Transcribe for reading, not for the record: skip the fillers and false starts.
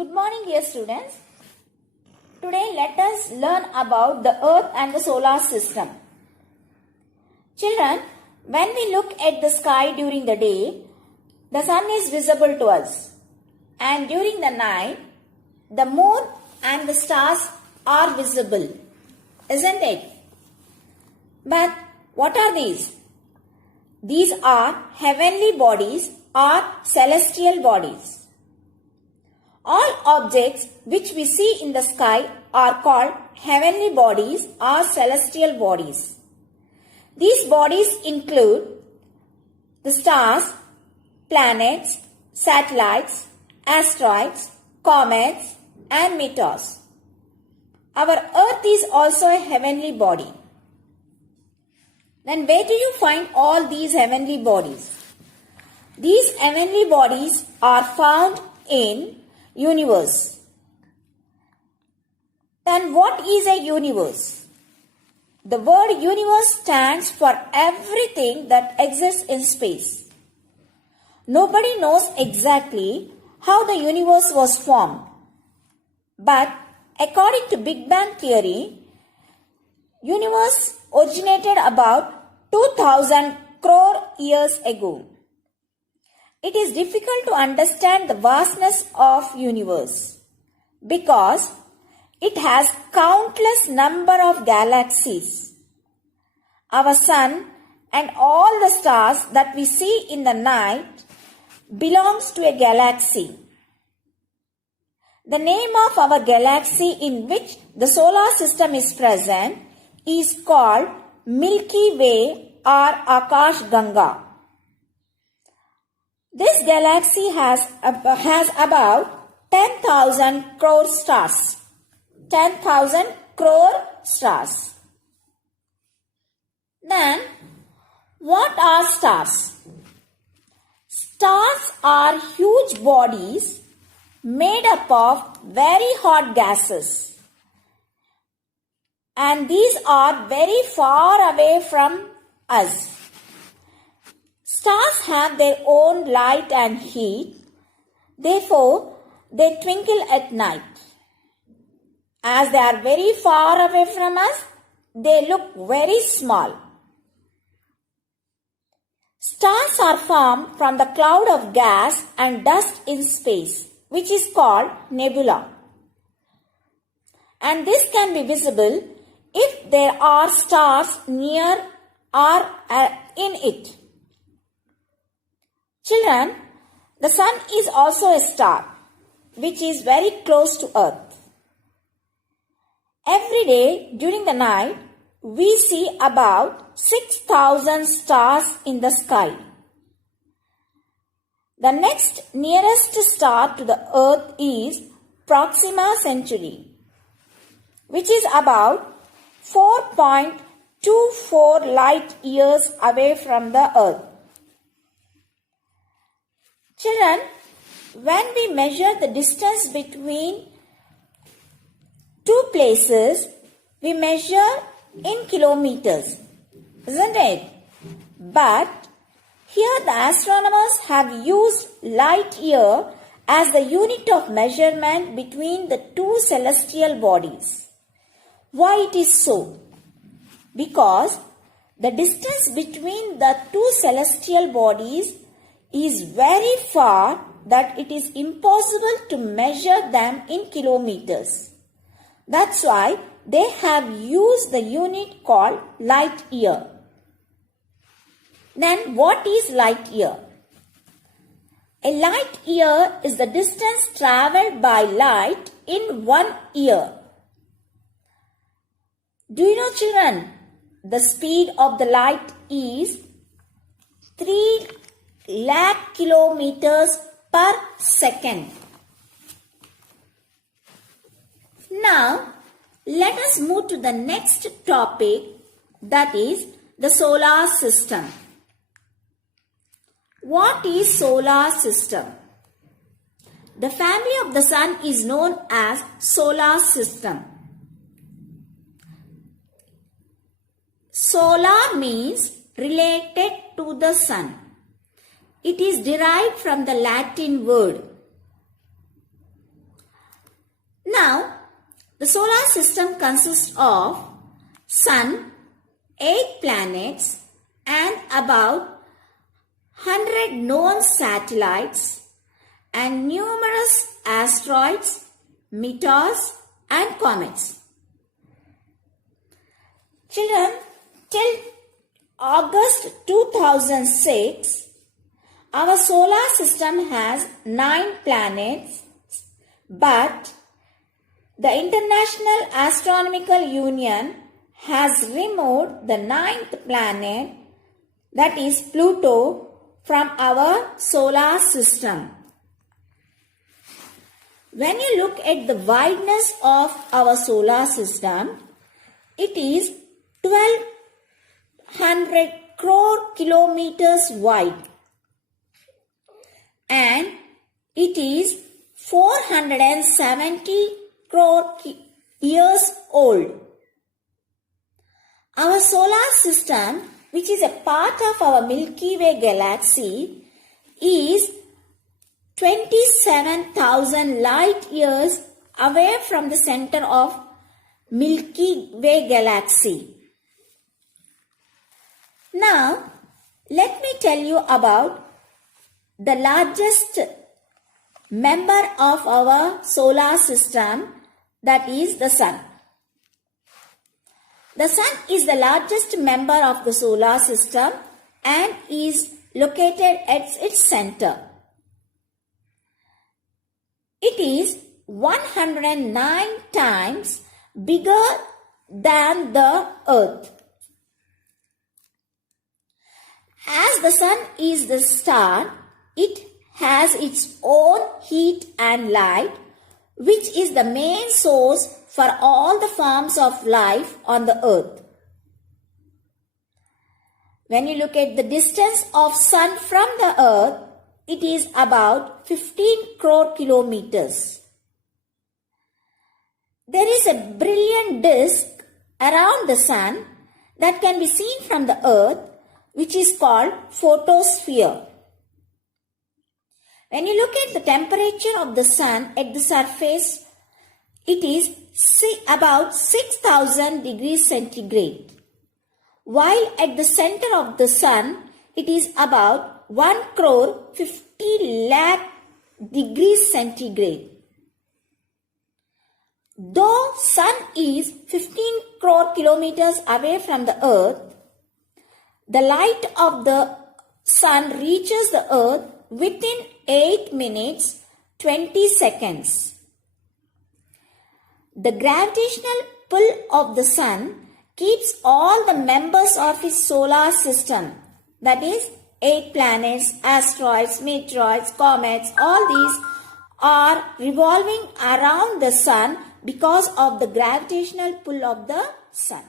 Good morning, dear students. Today let us learn about the earth and the solar system. Children, when we look at the sky during the day, the sun is visible to us. And during the night, the moon and the stars are visible. Isn't it? But what are these? These are heavenly bodies or celestial bodies. All objects which we see in the sky are called heavenly bodies or celestial bodies. These bodies include the stars, planets, satellites, asteroids, comets, and meteors. Our earth is also a heavenly body. Then where do you find all these heavenly bodies? These heavenly bodies are found in universe. Then what is a universe? The word universe stands for everything that exists in space. Nobody knows exactly how the universe was formed. But according to Big Bang theory, universe originated about 2000 crore years ago. It is difficult to understand the vastness of universe because it has countless number of galaxies. Our sun and all the stars that we see in the night belongs to a galaxy. The name of our galaxy in which the solar system is present is called Milky Way or Akash Ganga. This galaxy has about 10,000 crore stars. 10,000 crore stars. Then, what are stars? Stars are huge bodies made up of very hot gases. And these are very far away from us. Stars have their own light and heat. Therefore, they twinkle at night. As they are very far away from us, they look very small. Stars are formed from the cloud of gas and dust in space, which is called nebula. And this can be visible if there are stars near or in it. Children, the sun is also a star, which is very close to earth. Every day during the night, we see about 6,000 stars in the sky. The next nearest star to the earth is Proxima Centauri, which is about 4.24 light years away from the earth. Children, when we measure the distance between two places, we measure in kilometers, isn't it? But here the astronomers have used light year as the unit of measurement between the two celestial bodies. Why it is so? Because the distance between the two celestial bodies is very far that it is impossible to measure them in kilometers. That's why they have used the unit called light year. Then what is light year? A light year is the distance travelled by light in 1 year. Do you know, children, the speed of the light is 3 lakh kilometers per second. Now, let us move to the next topic, that is the solar system. What is solar system? The family of the sun is known as solar system. Solar means related to the sun. It is derived from the Latin word. Now, the solar system consists of Sun, 8 planets and about 100 known satellites and numerous asteroids, meteors and comets. Children, till August 2006, our solar system has 9 planets, but the International Astronomical Union has removed the 9th planet, that is Pluto, from our solar system. When you look at the wideness of our solar system, it is 1200 crore kilometers wide and it is 470 crore years old. Our solar system, which is a part of our Milky Way galaxy, is 27,000 light years away from the center of Milky Way galaxy. Now, let me tell you about the largest member of our solar system, that is the Sun. The Sun is the largest member of the solar system and is located at its center. It is 109 times bigger than the Earth. As the Sun is the star, it has its own heat and light, which is the main source for all the forms of life on the Earth. When you look at the distance of Sun from the Earth, it is about 15 crore kilometers. There is a brilliant disk around the Sun that can be seen from the Earth, which is called photosphere. When you look at the temperature of the Sun at the surface, it is about 6,000 degrees centigrade, while at the center of the Sun, it is about 1 crore 50 lakh degrees centigrade. Though Sun is 15 crore kilometers away from the Earth, the light of the Sun reaches the Earth within 8 minutes 20 seconds. The gravitational pull of the Sun keeps all the members of its solar system, that is 8 planets, asteroids, meteoroids, comets, all these are revolving around the Sun because of the gravitational pull of the Sun.